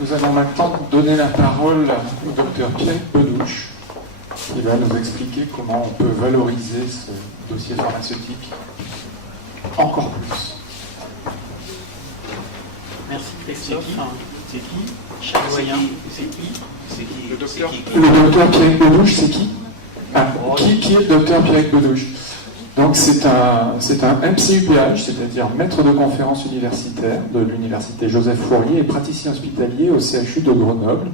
Nous allons maintenant donner la parole au docteur Pierre Bedouche, qui va nous expliquer comment on peut valoriser ce dossier pharmaceutique encore plus. Merci Christophe. C'est qui? Chadoyen. C'est qui? Le docteur Pierre Bedouche, c'est qui? Qui est le docteur Pierre Bedouche? Donc c'est un MCUPH, c'est-à-dire maître de conférence universitaire de l'université Joseph Fourier et praticien hospitalier au CHU de Grenoble,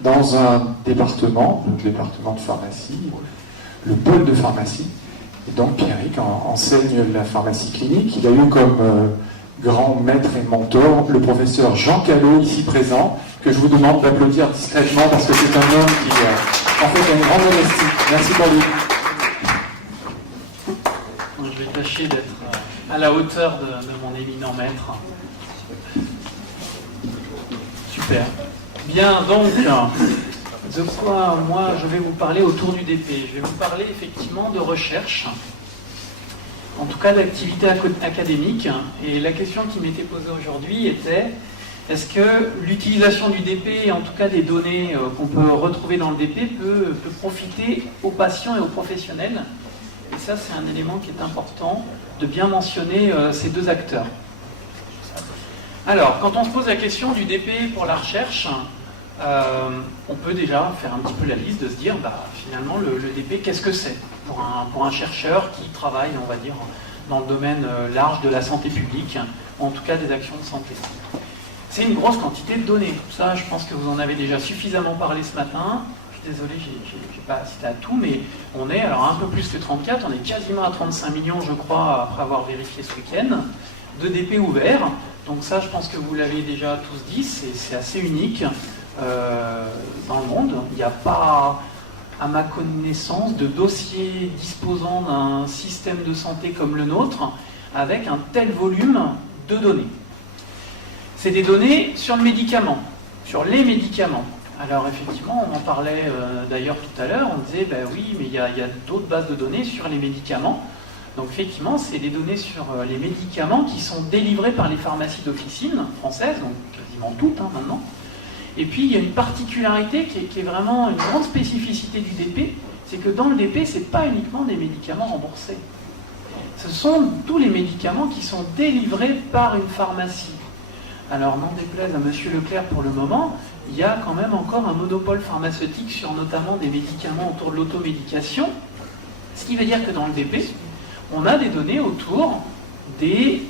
dans un département, le département de pharmacie, le pôle de pharmacie. Et donc Pierrick enseigne la pharmacie clinique. Il a eu comme grand maître et mentor le professeur Jean Callot, ici présent, que je vous demande d'applaudir discrètement parce que c'est un homme qui en fait a une grande modestie. Merci pour lui. Je vais tâcher d'être à la hauteur de mon éminent maître. Super. Bien, donc, de quoi moi je vais vous parler autour du DP? Je vais vous parler effectivement de recherche, en tout cas d'activité académique. Et la question qui m'était posée aujourd'hui était: est-ce que l'utilisation du DP, et en tout cas des données qu'on peut retrouver dans le DP, peut profiter aux patients et aux professionnels? Et ça, c'est un élément qui est important de bien mentionner ces deux acteurs. Alors, quand on se pose la question du DP pour la recherche, on peut déjà faire un petit peu la liste, de se dire, finalement, le DP, qu'est-ce que c'est pour un chercheur qui travaille, on va dire, dans le domaine large de la santé publique, en tout cas des actions de santé. C'est une grosse quantité de données. Ça, je pense que vous en avez déjà suffisamment parlé ce matin. Je suis désolé, je n'ai pas assisté à tout, mais on est alors un peu plus que 34, on est quasiment à 35 millions, je crois, après avoir vérifié ce week-end, de DP ouverts. Donc ça, je pense que vous l'avez déjà tous dit, c'est assez unique dans le monde. Il n'y a pas, à ma connaissance, de dossier disposant d'un système de santé comme le nôtre, avec un tel volume de données. C'est des données sur le médicament, sur les médicaments. Alors effectivement, on en parlait d'ailleurs tout à l'heure, on disait, oui, mais il y a d'autres bases de données sur les médicaments. Donc effectivement, c'est des données sur les médicaments qui sont délivrés par les pharmacies d'officine françaises, donc quasiment toutes maintenant. Et puis il y a une particularité qui est vraiment une grande spécificité du DP, c'est que dans le DP, ce n'est pas uniquement des médicaments remboursés. Ce sont tous les médicaments qui sont délivrés par une pharmacie. Alors, n'en déplaise à Monsieur Leclerc pour le moment, il y a quand même encore un monopole pharmaceutique sur notamment des médicaments autour de l'automédication, ce qui veut dire que dans le DP, on a des données autour des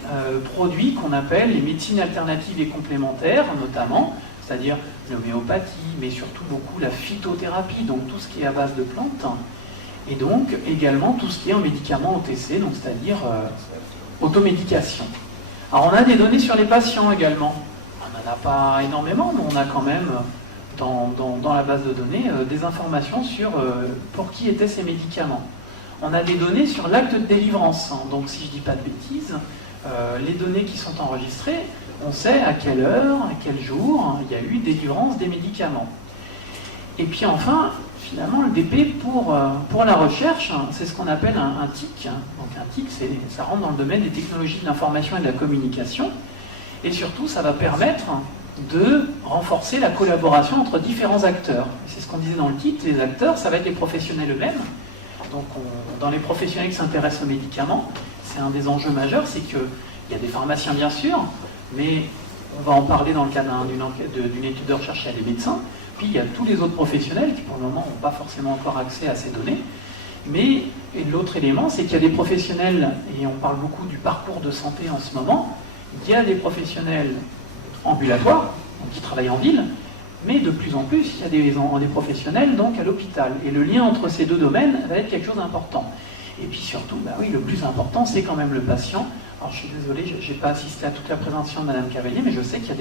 produits qu'on appelle les médecines alternatives et complémentaires, notamment, c'est-à-dire l'homéopathie, mais surtout beaucoup la phytothérapie, donc tout ce qui est à base de plantes, et donc également tout ce qui est en médicaments OTC, donc c'est-à-dire automédication. Alors on a des données sur les patients également. On n'en a pas énormément, mais on a quand même dans la base de données des informations sur pour qui étaient ces médicaments. On a des données sur l'acte de délivrance. Donc si je ne dis pas de bêtises, les données qui sont enregistrées, on sait à quelle heure, à quel jour il y a eu délivrance des médicaments. Et puis enfin, finalement, le DP pour la recherche, c'est ce qu'on appelle un TIC. Donc un TIC, ça rentre dans le domaine des technologies de l'information et de la communication. Et surtout, ça va permettre de renforcer la collaboration entre différents acteurs. C'est ce qu'on disait dans le titre, les acteurs, ça va être les professionnels eux-mêmes. Donc dans les professionnels qui s'intéressent aux médicaments, c'est un des enjeux majeurs, c'est qu'il y a des pharmaciens bien sûr, mais on va en parler dans le cadre d'une étude de recherche chez les médecins. Puis il y a tous les autres professionnels qui pour le moment n'ont pas forcément encore accès à ces données. Mais l'autre élément, c'est qu'il y a des professionnels, et on parle beaucoup du parcours de santé en ce moment, il y a des professionnels ambulatoires, donc qui travaillent en ville, mais de plus en plus, il y a des professionnels donc à l'hôpital. Et le lien entre ces deux domaines va être quelque chose d'important. Et puis surtout, oui, le plus important, c'est quand même le patient. Alors je suis désolé, je n'ai pas assisté à toute la présentation de Madame Cavalier, mais je sais qu'il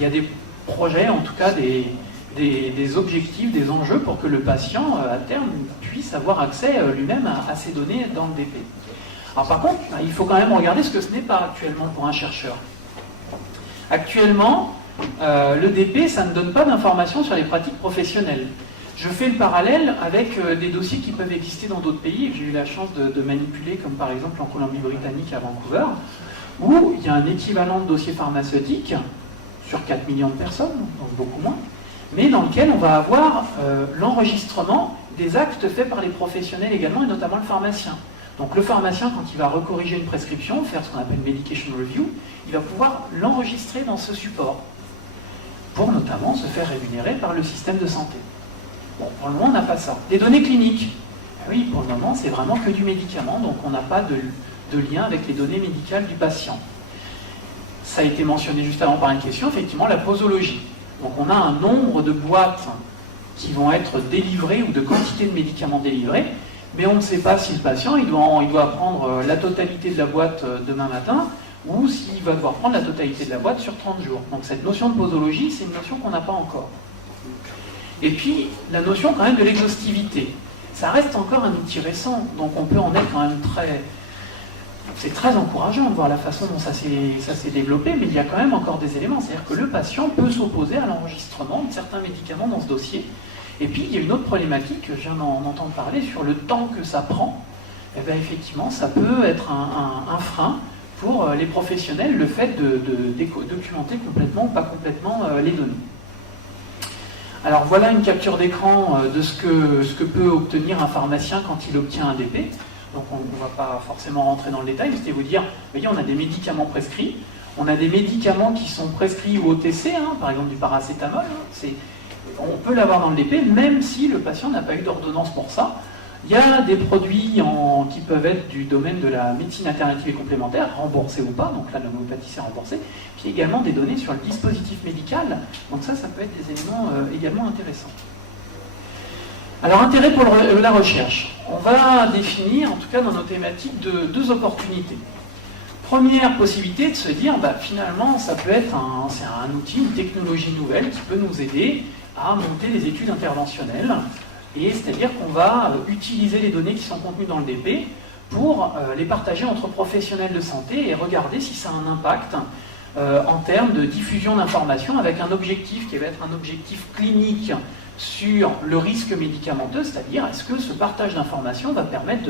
y a des projets, en tout cas des objectifs, des enjeux pour que le patient, à terme, puisse avoir accès lui-même à ces données dans le DP. Alors par contre, il faut quand même regarder ce que ce n'est pas actuellement pour un chercheur. Actuellement, le DP, ça ne donne pas d'informations sur les pratiques professionnelles. Je fais le parallèle avec des dossiers qui peuvent exister dans d'autres pays, que j'ai eu la chance de manipuler, comme par exemple en Colombie-Britannique à Vancouver, où il y a un équivalent de dossier pharmaceutique sur 4 millions de personnes, donc beaucoup moins, mais dans lequel on va avoir l'enregistrement des actes faits par les professionnels également, et notamment le pharmacien. Donc le pharmacien, quand il va recorriger une prescription, faire ce qu'on appelle medication review, il va pouvoir l'enregistrer dans ce support, pour notamment se faire rémunérer par le système de santé. Bon, pour le moment, on n'a pas ça. Les données cliniques, oui, pour le moment, c'est vraiment que du médicament, donc on n'a pas de lien avec les données médicales du patient. Ça a été mentionné juste avant par une question, effectivement, la posologie. Donc on a un nombre de boîtes qui vont être délivrées ou de quantité de médicaments délivrés, mais on ne sait pas si le patient il doit prendre la totalité de la boîte demain matin ou s'il va devoir prendre la totalité de la boîte sur 30 jours. Donc cette notion de posologie, c'est une notion qu'on n'a pas encore. Et puis la notion quand même de l'exhaustivité. Ça reste encore un outil récent, donc on peut en être quand même très... C'est très encourageant de voir la façon dont ça s'est développé, mais il y a quand même encore des éléments. C'est-à-dire que le patient peut s'opposer à l'enregistrement de certains médicaments dans ce dossier. Et puis, il y a une autre problématique que je viens d'en entendre parler sur le temps que ça prend. Eh bien, effectivement, ça peut être un frein pour les professionnels, le fait de documenter complètement ou pas complètement les données. Alors, voilà une capture d'écran de ce que peut obtenir un pharmacien quand il obtient un DP. Donc on ne va pas forcément rentrer dans le détail, mais c'était vous dire, vous voyez, on a des médicaments prescrits, on a des médicaments qui sont prescrits au OTC, par exemple du paracétamol, on peut l'avoir dans le DP, même si le patient n'a pas eu d'ordonnance pour ça. Il y a des produits qui peuvent être du domaine de la médecine alternative et complémentaire, remboursés ou pas, donc là l'homéopathie c'est remboursé, puis également des données sur le dispositif médical, donc ça peut être des éléments également intéressants. Alors, intérêt pour la recherche. On va définir, en tout cas dans nos thématiques, deux opportunités. Première possibilité de se dire, finalement, ça peut être c'est un outil, une technologie nouvelle qui peut nous aider à monter des études interventionnelles. Et c'est-à-dire qu'on va utiliser les données qui sont contenues dans le DP pour les partager entre professionnels de santé et regarder si ça a un impact en termes de diffusion d'informations avec un objectif qui va être un objectif clinique sur le risque médicamenteux, c'est-à-dire est-ce que ce partage d'informations va permettre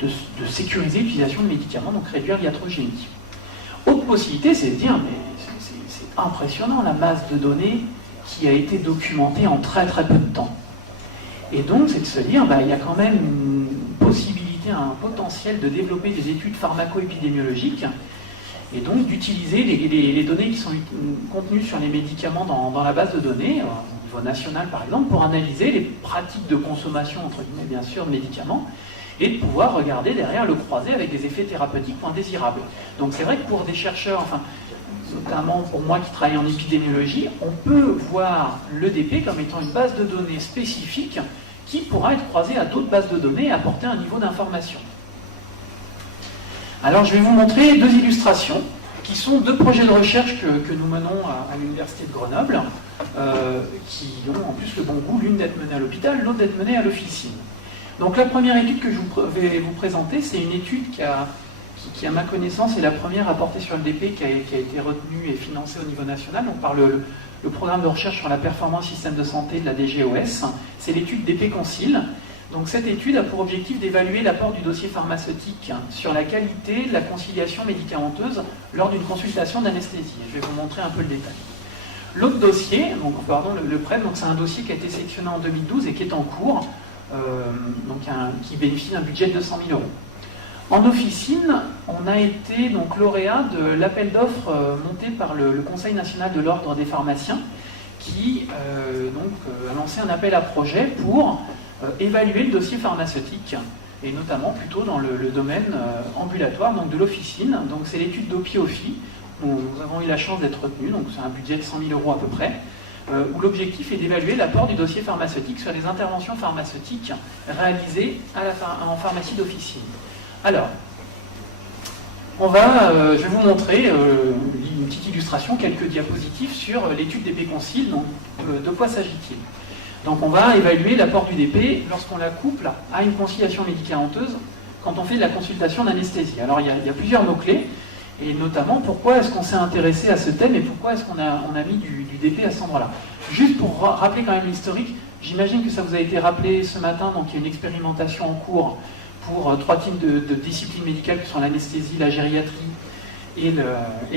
de sécuriser l'utilisation de médicaments, donc réduire l'iatrogénie. Autre possibilité, c'est de dire, mais c'est impressionnant la masse de données qui a été documentée en très très peu de temps. Et donc, c'est de se dire, il y a quand même une possibilité, un potentiel de développer des études pharmaco-épidémiologiques et donc d'utiliser les données qui sont contenues sur les médicaments dans la base de données, au niveau national par exemple, pour analyser les pratiques de consommation, entre guillemets bien sûr, de médicaments, et de pouvoir regarder derrière le croiser avec des effets thérapeutiques ou indésirables. Donc c'est vrai que pour des chercheurs, notamment pour moi qui travaille en épidémiologie, on peut voir le DP comme étant une base de données spécifique qui pourra être croisée à d'autres bases de données et apporter un niveau d'information. Alors je vais vous montrer deux illustrations qui sont deux projets de recherche que nous menons à l'Université de Grenoble, qui ont en plus le bon goût, l'une d'être menée à l'hôpital, l'autre d'être menée à l'officine. Donc la première étude que je vais vous présenter, c'est une étude qui, à ma connaissance, est la première à porter sur le DP, qui a été retenue et financée au niveau national, donc par le programme de recherche sur la performance système de santé de la DGOS. C'est l'étude DP Concile. Donc cette étude a pour objectif d'évaluer l'apport du dossier pharmaceutique sur la qualité de la conciliation médicamenteuse lors d'une consultation d'anesthésie. Je vais vous montrer un peu le détail. L'autre dossier, le PREP, c'est un dossier qui a été sélectionné en 2012 et qui est en cours, qui bénéficie d'un budget de 200 000 €. En officine, on a été lauréat de l'appel d'offres monté par le Conseil national de l'ordre des pharmaciens, qui a lancé un appel à projet pour évaluer le dossier pharmaceutique, et notamment plutôt dans le domaine ambulatoire, donc de l'officine. Donc c'est l'étude d'OPI-OFI, où nous avons eu la chance d'être retenus, donc c'est un budget de 100 000 € à peu près, où l'objectif est d'évaluer l'apport du dossier pharmaceutique sur les interventions pharmaceutiques réalisées en pharmacie d'officine. Alors, je vais vous montrer une petite illustration, quelques diapositives sur l'étude DP Concile. Donc, de quoi s'agit-il ? Donc on va évaluer l'apport du DP lorsqu'on la couple à une conciliation médicamenteuse quand on fait de la consultation d'anesthésie. Alors il y a plusieurs mots-clés, et notamment pourquoi est-ce qu'on s'est intéressé à ce thème et pourquoi est-ce qu'on a mis du DP à cet endroit-là. Juste pour rappeler quand même l'historique, j'imagine que ça vous a été rappelé ce matin, donc il y a une expérimentation en cours pour 3 types de disciplines médicales qui sont l'anesthésie, la gériatrie et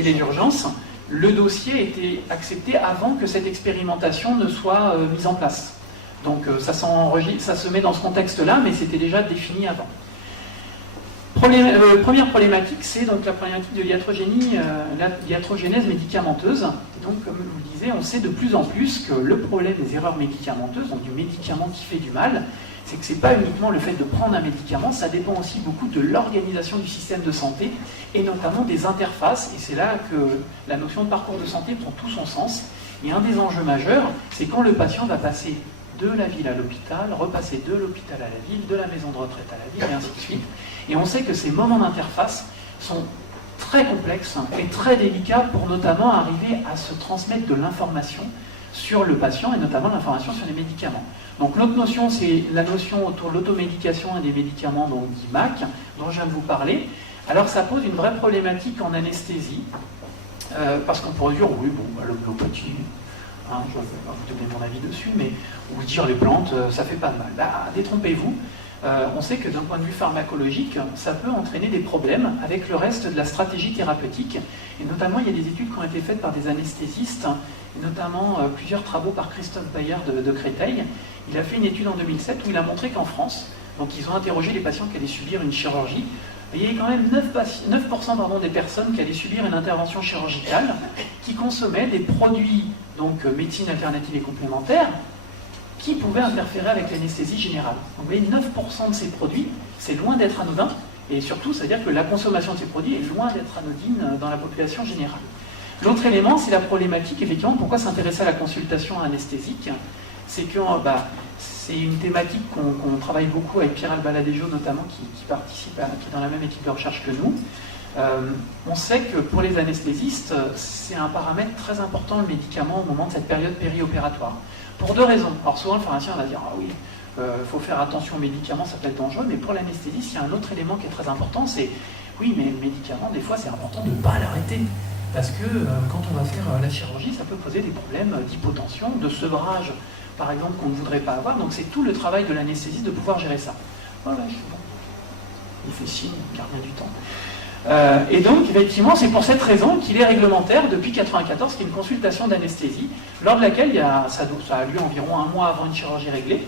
les urgences, le dossier a été accepté avant que cette expérimentation ne soit mise en place. Donc ça se met dans ce contexte-là, mais c'était déjà défini avant. Première problématique, c'est donc la problématique de l'iatrogénèse médicamenteuse. Et donc, comme je vous le disais, on sait de plus en plus que le problème des erreurs médicamenteuses, donc du médicament qui fait du mal, c'est que ce n'est pas uniquement le fait de prendre un médicament, ça dépend aussi beaucoup de l'organisation du système de santé, et notamment des interfaces, et c'est là que la notion de parcours de santé prend tout son sens. Et un des enjeux majeurs, c'est quand le patient va passer de la ville à l'hôpital, repasser de l'hôpital à la ville, de la maison de retraite à la ville, et ainsi de suite. Et on sait que ces moments d'interface sont très complexes et très délicats pour notamment arriver à se transmettre de l'information sur le patient, et notamment l'information sur les médicaments. Donc l'autre notion, c'est la notion autour de l'automédication et des médicaments, donc d'IMAC, dont je viens de vous parler. Alors ça pose une vraie problématique en anesthésie, parce qu'on pourrait dire, oui, bon, l'homéopathie, hein, je ne vais pas vous donner mon avis dessus, mais vous dire les plantes, ça fait pas de mal. Bah, détrompez-vous. On sait que d'un point de vue pharmacologique, ça peut entraîner des problèmes avec le reste de la stratégie thérapeutique. Et notamment, il y a des études qui ont été faites par des anesthésistes, et notamment plusieurs travaux par Christophe Bayer de Créteil. Il a fait une étude en 2007 où il a montré qu'en France, donc ils ont interrogé les patients qui allaient subir une chirurgie, et il y avait quand même 9% des personnes qui allaient subir une intervention chirurgicale qui consommaient des produits, donc médecine alternative et complémentaire, qui pouvaient interférer avec l'anesthésie générale. Donc vous voyez, 9% de ces produits, c'est loin d'être anodin, et surtout, c'est-à-dire que la consommation de ces produits est loin d'être anodine dans la population générale. L'autre élément, c'est la problématique, effectivement, pourquoi s'intéresser à la consultation anesthésique, c'est que c'est une thématique qu'on travaille beaucoup avec Pierre Albaladejo, notamment, qui participe, qui est dans la même équipe de recherche que nous. On sait que pour les anesthésistes, c'est un paramètre très important, le médicament, au moment de cette période périopératoire. Pour deux raisons. Alors souvent le pharmacien va dire, ah oui, il faut faire attention aux médicaments, ça peut être dangereux, mais pour l'anesthésiste, il y a un autre élément qui est très important, c'est, oui, mais le médicament, des fois, c'est important de ne pas l'arrêter. Parce que quand on va faire la chirurgie, ça peut poser des problèmes d'hypotension, de sevrage, par exemple, qu'on ne voudrait pas avoir. Donc c'est tout le travail de l'anesthésiste de pouvoir gérer ça. Voilà, je suis bon. Il fait signe, il garde bien du temps. Et donc, effectivement, c'est pour cette raison qu'il est réglementaire depuis 1994, qu'il y a une consultation d'anesthésie, lors de laquelle ça a lieu environ un mois avant une chirurgie réglée,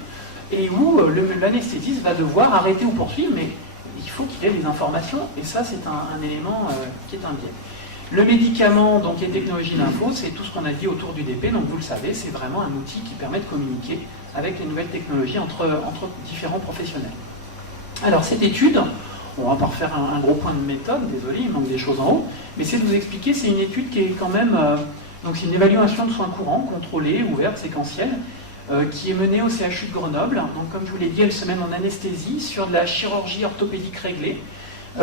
et où l'anesthésiste va devoir arrêter ou poursuivre, mais il faut qu'il ait les informations, et ça, c'est un élément qui est un biais. Le médicament, donc, et technologie d'info, c'est tout ce qu'on a dit autour du DP, donc vous le savez, c'est vraiment un outil qui permet de communiquer avec les nouvelles technologies entre différents professionnels. Alors, cette étude, on va pas refaire un gros point de méthode, désolé, il manque des choses en haut, mais c'est de vous expliquer, c'est une étude qui est quand même, donc c'est une évaluation de soins courants, contrôlée, ouverte, séquentielle, qui est menée au CHU de Grenoble. Donc comme je vous l'ai dit, elle se mène en anesthésie sur de la chirurgie orthopédique réglée.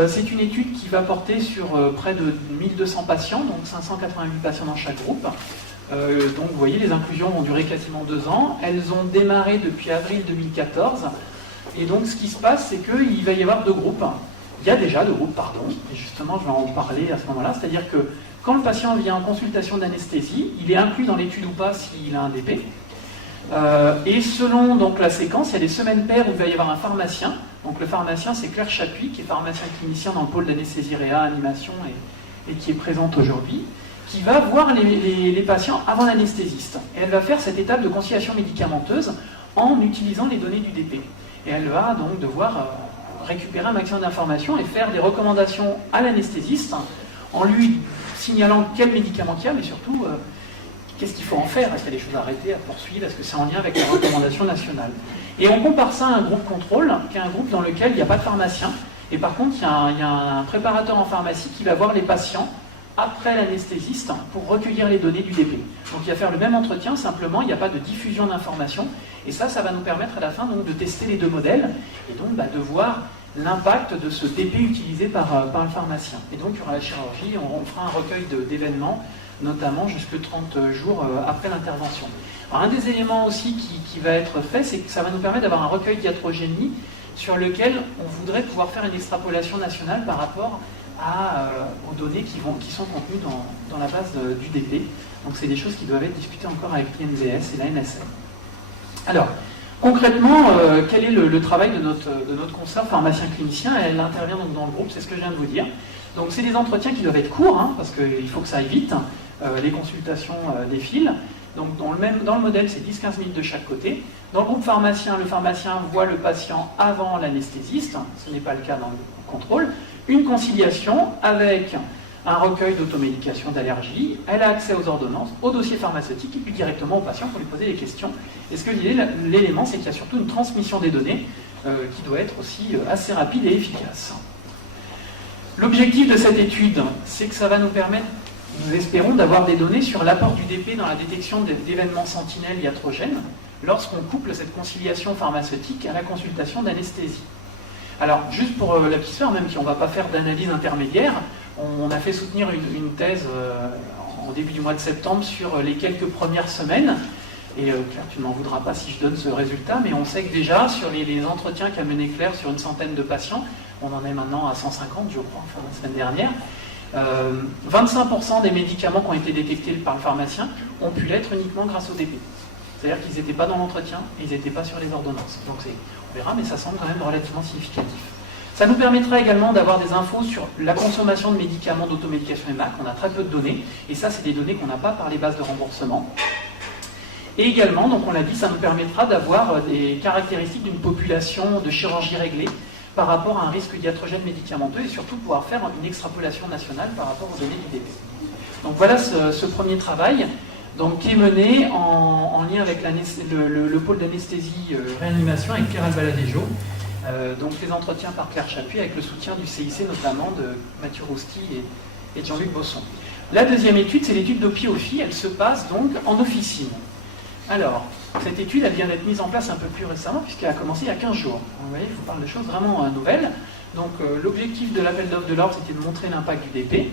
C'est une étude qui va porter sur près de 1200 patients, donc 588 patients dans chaque groupe. Donc vous voyez, les inclusions vont durer quasiment 2 ans. Elles ont démarré depuis avril 2014. Et donc ce qui se passe, c'est qu'il va y avoir 2 groupes. Il y a déjà 2 groupes, pardon, et justement je vais en parler à ce moment-là, c'est-à-dire que quand le patient vient en consultation d'anesthésie, il est inclus dans l'étude ou pas s'il a un DP. Et selon donc, la séquence, il y a des semaines paires où il va y avoir un pharmacien. Donc le pharmacien, c'est Claire Chapuis, qui est pharmacien clinicien dans le pôle d'anesthésie réa, animation, et qui est présente aujourd'hui, qui va voir les patients avant l'anesthésiste. Et elle va faire cette étape de conciliation médicamenteuse en utilisant les données du DP. Et elle va donc devoir récupérer un maximum d'informations et faire des recommandations à l'anesthésiste en lui signalant quel médicament il y a, mais surtout qu'est-ce qu'il faut en faire. Est-ce qu'il y a des choses à arrêter, à poursuivre? Est-ce que c'est en lien avec les recommandations nationales? Et on compare ça à un groupe contrôle, qui est un groupe dans lequel il n'y a pas de pharmacien. Et par contre, il y a un préparateur en pharmacie qui va voir les patients après l'anesthésiste pour recueillir les données du DP. Donc il va faire le même entretien, simplement il n'y a pas de diffusion d'informations, et ça va nous permettre à la fin donc, de tester les 2 modèles, et donc de voir l'impact de ce DP utilisé par le pharmacien. Et donc il y aura la chirurgie, on fera un recueil d'événements, notamment jusque 30 jours après l'intervention. Alors un des éléments aussi qui va être fait, c'est que ça va nous permettre d'avoir un recueil d'iatrogénie sur lequel on voudrait pouvoir faire une extrapolation nationale par rapport aux données qui sont contenues dans la base du DP. Donc c'est des choses qui doivent être discutées encore avec l'INVS et la NSM. Alors, concrètement, quel est le travail de notre consoeur pharmacien clinicien? Elle intervient donc dans le groupe, c'est ce que je viens de vous dire. Donc c'est des entretiens qui doivent être courts, parce qu'il faut que ça aille vite. les consultations défilent. Donc dans le modèle, c'est 10-15 minutes de chaque côté. Dans le groupe pharmacien, le pharmacien voit le patient avant l'anesthésiste, ce n'est pas le cas dans le contrôle. Une conciliation avec un recueil d'automédication d'allergie, elle a accès aux ordonnances, au dossier pharmaceutique et puis directement au patient pour lui poser des questions. Et ce que l'élément, c'est qu'il y a surtout une transmission des données qui doit être aussi assez rapide et efficace. L'objectif de cette étude, c'est que ça va nous permettre, nous espérons, d'avoir des données sur l'apport du DP dans la détection d'événements sentinelles iatrogènes lorsqu'on couple cette conciliation pharmaceutique à la consultation d'anesthésie. Alors, juste pour la petite histoire, même si on ne va pas faire d'analyse intermédiaire, on a fait soutenir une thèse en début du mois de septembre sur les quelques premières semaines. Et Claire, tu ne m'en voudras pas si je donne ce résultat, mais on sait que déjà, sur les entretiens qu'a mené Claire sur une centaine de patients, on en est maintenant à 150, je crois, enfin, la semaine dernière, 25% des médicaments qui ont été détectés par le pharmacien ont pu l'être uniquement grâce au DP. C'est-à-dire qu'ils n'étaient pas dans l'entretien et ils n'étaient pas sur les ordonnances. Donc on verra, mais ça semble quand même relativement significatif. Ça nous permettra également d'avoir des infos sur la consommation de médicaments d'automédication EMAC. On a très peu de données, et ça, c'est des données qu'on n'a pas par les bases de remboursement. Et également, donc on l'a dit, ça nous permettra d'avoir des caractéristiques d'une population de chirurgie réglée par rapport à un risque iatrogène médicamenteux et surtout pouvoir faire une extrapolation nationale par rapport aux données du DP. Donc voilà ce premier travail donc, qui est mené en lien avec le pôle d'anesthésie réanimation avec Pierre Albaladejo. Donc les entretiens par Claire Chapuis avec le soutien du CIC notamment de Mathieu Rousti et de Jean-Luc Bosson. La deuxième étude, c'est l'étude d'OPI-OFI, elle se passe donc en officine. Alors, cette étude, elle vient d'être mise en place un peu plus récemment, puisqu'elle a commencé il y a 15 jours. Vous voyez, je vous parle de choses vraiment nouvelles. Donc, l'objectif de l'appel d'offres de l'ordre, c'était de montrer l'impact du DP.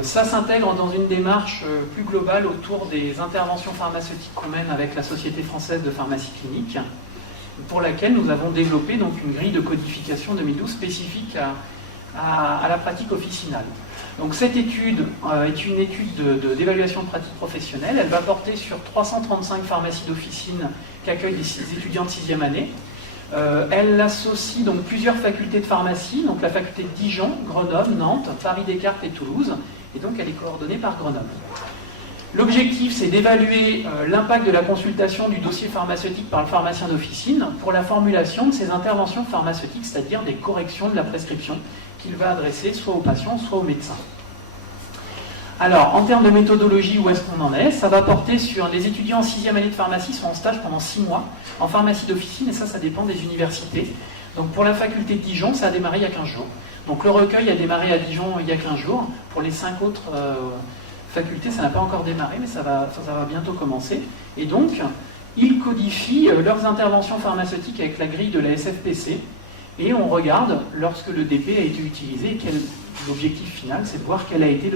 Ça s'intègre dans une démarche plus globale autour des interventions pharmaceutiques qu'on mène avec la Société française de pharmacie clinique, pour laquelle nous avons développé donc, une grille de codification 2012 spécifique à la pratique officinale. Donc cette étude est une étude d'évaluation de pratique professionnelle. Elle va porter sur 335 pharmacies d'officine qui accueillent des étudiants de 6e année. Elle associe donc plusieurs facultés de pharmacie, donc la faculté de Dijon, Grenoble, Nantes, Paris-Descartes et Toulouse, et donc elle est coordonnée par Grenoble. L'objectif, c'est d'évaluer l'impact de la consultation du dossier pharmaceutique par le pharmacien d'officine pour la formulation de ses interventions pharmaceutiques, c'est-à-dire des corrections de la prescription qu'il va adresser soit aux patients, soit aux médecins. Alors, en termes de méthodologie, où est-ce qu'on en est? Ça va porter sur les étudiants en 6e année de pharmacie sont en stage pendant 6 mois en pharmacie d'officine, et ça dépend des universités. Donc pour la faculté de Dijon, ça a démarré il y a 15 jours. Donc le recueil a démarré à Dijon il y a 15 jours. Pour les 5 autres facultés, ça n'a pas encore démarré, mais ça va bientôt commencer. Et donc, ils codifient leurs interventions pharmaceutiques avec la grille de la SFPC, et on regarde, lorsque le DP a été utilisé, l'objectif final, c'est de voir quel a été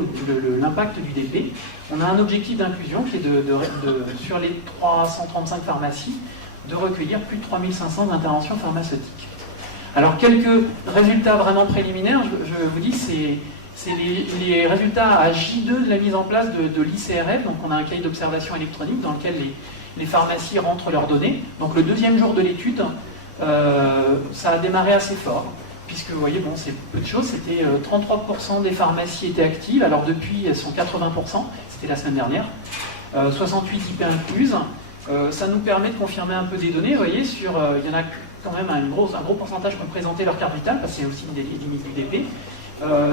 l'impact du DP. On a un objectif d'inclusion qui est sur les 335 pharmacies, de recueillir plus de 3500 interventions pharmaceutiques. Alors, quelques résultats vraiment préliminaires, je vous dis, c'est les résultats à J2 de la mise en place de l'ICRF. Donc, on a un cahier d'observation électronique dans lequel les pharmacies rentrent leurs données. Donc, le deuxième jour de l'étude, ça a démarré assez fort, puisque vous voyez, bon, c'est peu de choses, c'était 33% des pharmacies étaient actives, alors depuis elles sont 80%, c'était la semaine dernière, 68 IP incluses. Ça nous permet de confirmer un peu des données, vous voyez, il y en a quand même un gros pourcentage qui ont présenté leur carte vitale, parce qu'il y a aussi une limite du DP.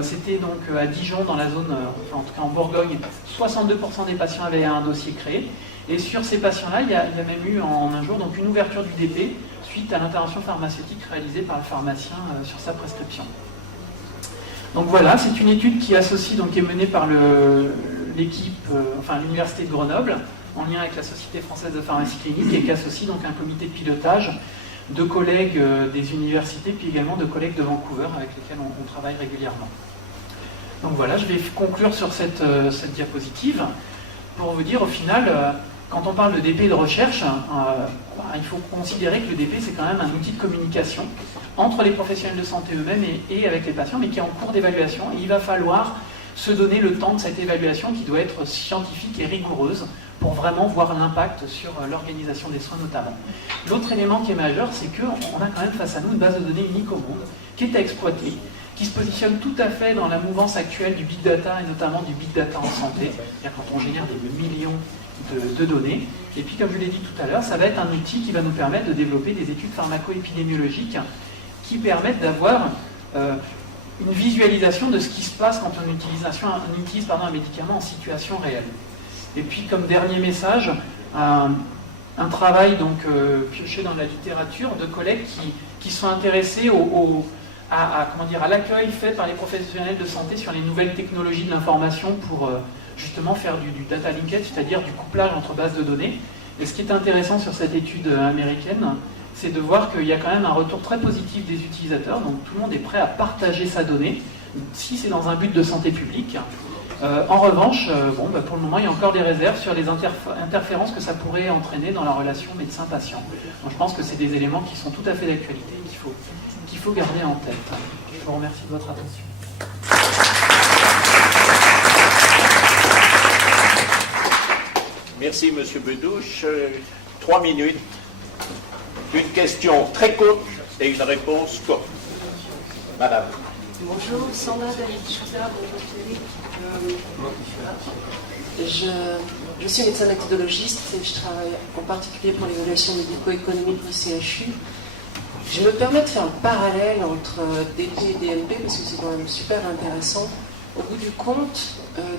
C'était donc à Dijon, dans la zone, en tout cas en Bourgogne, 62% des patients avaient un dossier créé. Et sur ces patients-là, il y a même eu en un jour donc une ouverture du DP suite à l'intervention pharmaceutique réalisée par le pharmacien sur sa prescription. Donc voilà, c'est une étude qui associe, donc qui est menée par l'équipe, l'université de Grenoble, en lien avec la Société française de pharmacie clinique, et qui associe donc un comité de pilotage de collègues des universités, puis également de collègues de Vancouver avec lesquels on travaille régulièrement. Donc voilà, je vais conclure sur cette diapositive pour vous dire au final, quand on parle de DP et de recherche, il faut considérer que le DP c'est quand même un outil de communication entre les professionnels de santé eux-mêmes et avec les patients, mais qui est en cours d'évaluation, et il va falloir se donner le temps de cette évaluation qui doit être scientifique et rigoureuse pour vraiment voir l'impact sur l'organisation des soins notamment. L'autre élément qui est majeur, c'est qu'on a quand même face à nous une base de données unique au monde, qui est à exploiter, qui se positionne tout à fait dans la mouvance actuelle du big data, et notamment du big data en santé, c'est-à-dire quand on génère des millions de données. Et puis, comme je l'ai dit tout à l'heure, ça va être un outil qui va nous permettre de développer des études pharmaco-épidémiologiques qui permettent d'avoir une visualisation de ce qui se passe quand on utilise un médicament en situation réelle. Et puis, comme dernier message, un travail donc pioché dans la littérature de collègues qui sont intéressés à l'accueil fait par les professionnels de santé sur les nouvelles technologies de l'information pour justement faire du data linkage, c'est-à-dire du couplage entre bases de données. Et ce qui est intéressant sur cette étude américaine, c'est de voir qu'il y a quand même un retour très positif des utilisateurs, donc tout le monde est prêt à partager sa donnée, si c'est dans un but de santé publique. En revanche, pour le moment, il y a encore des réserves sur les interférences que ça pourrait entraîner dans la relation médecin-patient. Donc je pense que c'est des éléments qui sont tout à fait d'actualité et qu'il faut garder en tête. Je vous remercie de votre attention. Merci, Monsieur Bedouche. 3 minutes. Une question très courte et une réponse courte. Madame. Bonjour, Sandra David-Schubert. Je suis médecin méthodologiste et je travaille en particulier pour l'évaluation médico-économique du CHU. Je me permets de faire un parallèle entre DP et DMP parce que c'est quand même super intéressant. Au bout du compte,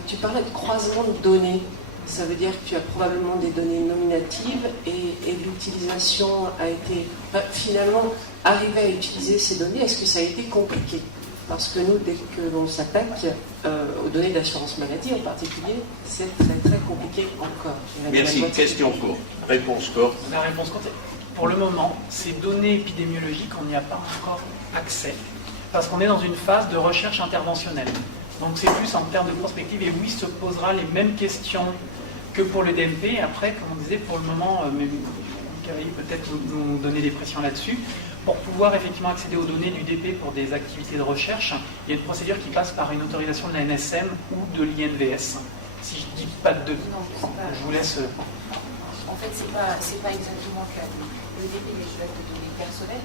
tu parlais de croisement de données. Ça veut dire que tu as probablement des données nominatives et l'utilisation a été... finalement, arriver à utiliser ces données, est-ce que ça a été compliqué ? Parce que nous, dès que l'on s'attaque aux données d'assurance maladie en particulier, c'est très très compliqué encore. Merci. Question courte. Réponse courte. La réponse courte, pour le moment, ces données épidémiologiques, on n'y a pas encore accès, parce qu'on est dans une phase de recherche interventionnelle. Donc c'est plus en termes de prospective, et oui, se posera les mêmes questions que pour le DMP. Après, comme on disait, pour le moment, Michael peut-être nous donner des pressions là-dessus. Pour pouvoir effectivement accéder aux données du DP pour des activités de recherche, il y a une procédure qui passe par une autorisation de la NSM ou de l'INVS. Si je ne dis pas de... je vous laisse... En fait, c'est pas exactement le cas. Le DP, il y a des bases de données personnelles.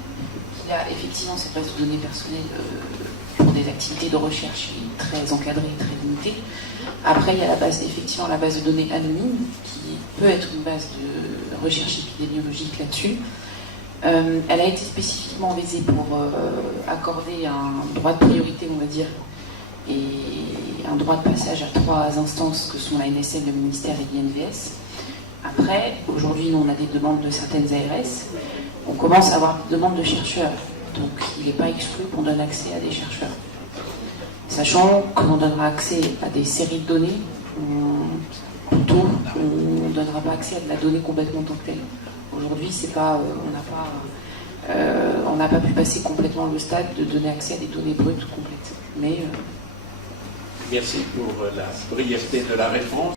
Il y a effectivement cette base de données personnelles pour des activités de recherche très encadrées, très limitées. Après, il y a effectivement la base de données anonyme, qui peut être une base de recherche épidémiologique là-dessus. Elle a été spécifiquement visée pour accorder un droit de priorité, on va dire, et un droit de passage à 3 instances que sont la NSM, le ministère et l'INVS. Après, aujourd'hui, nous, on a des demandes de certaines ARS. On commence à avoir des demandes de chercheurs. Donc, il n'est pas exclu qu'on donne accès à des chercheurs. Sachant qu'on donnera accès à des séries de données, plutôt, on ne donnera pas accès à de la donnée complètement en tant que telle. Aujourd'hui, on n'a pas pu passer complètement le stade de donner accès à des données brutes complètes. Mais, Merci pour la brièveté de la réponse.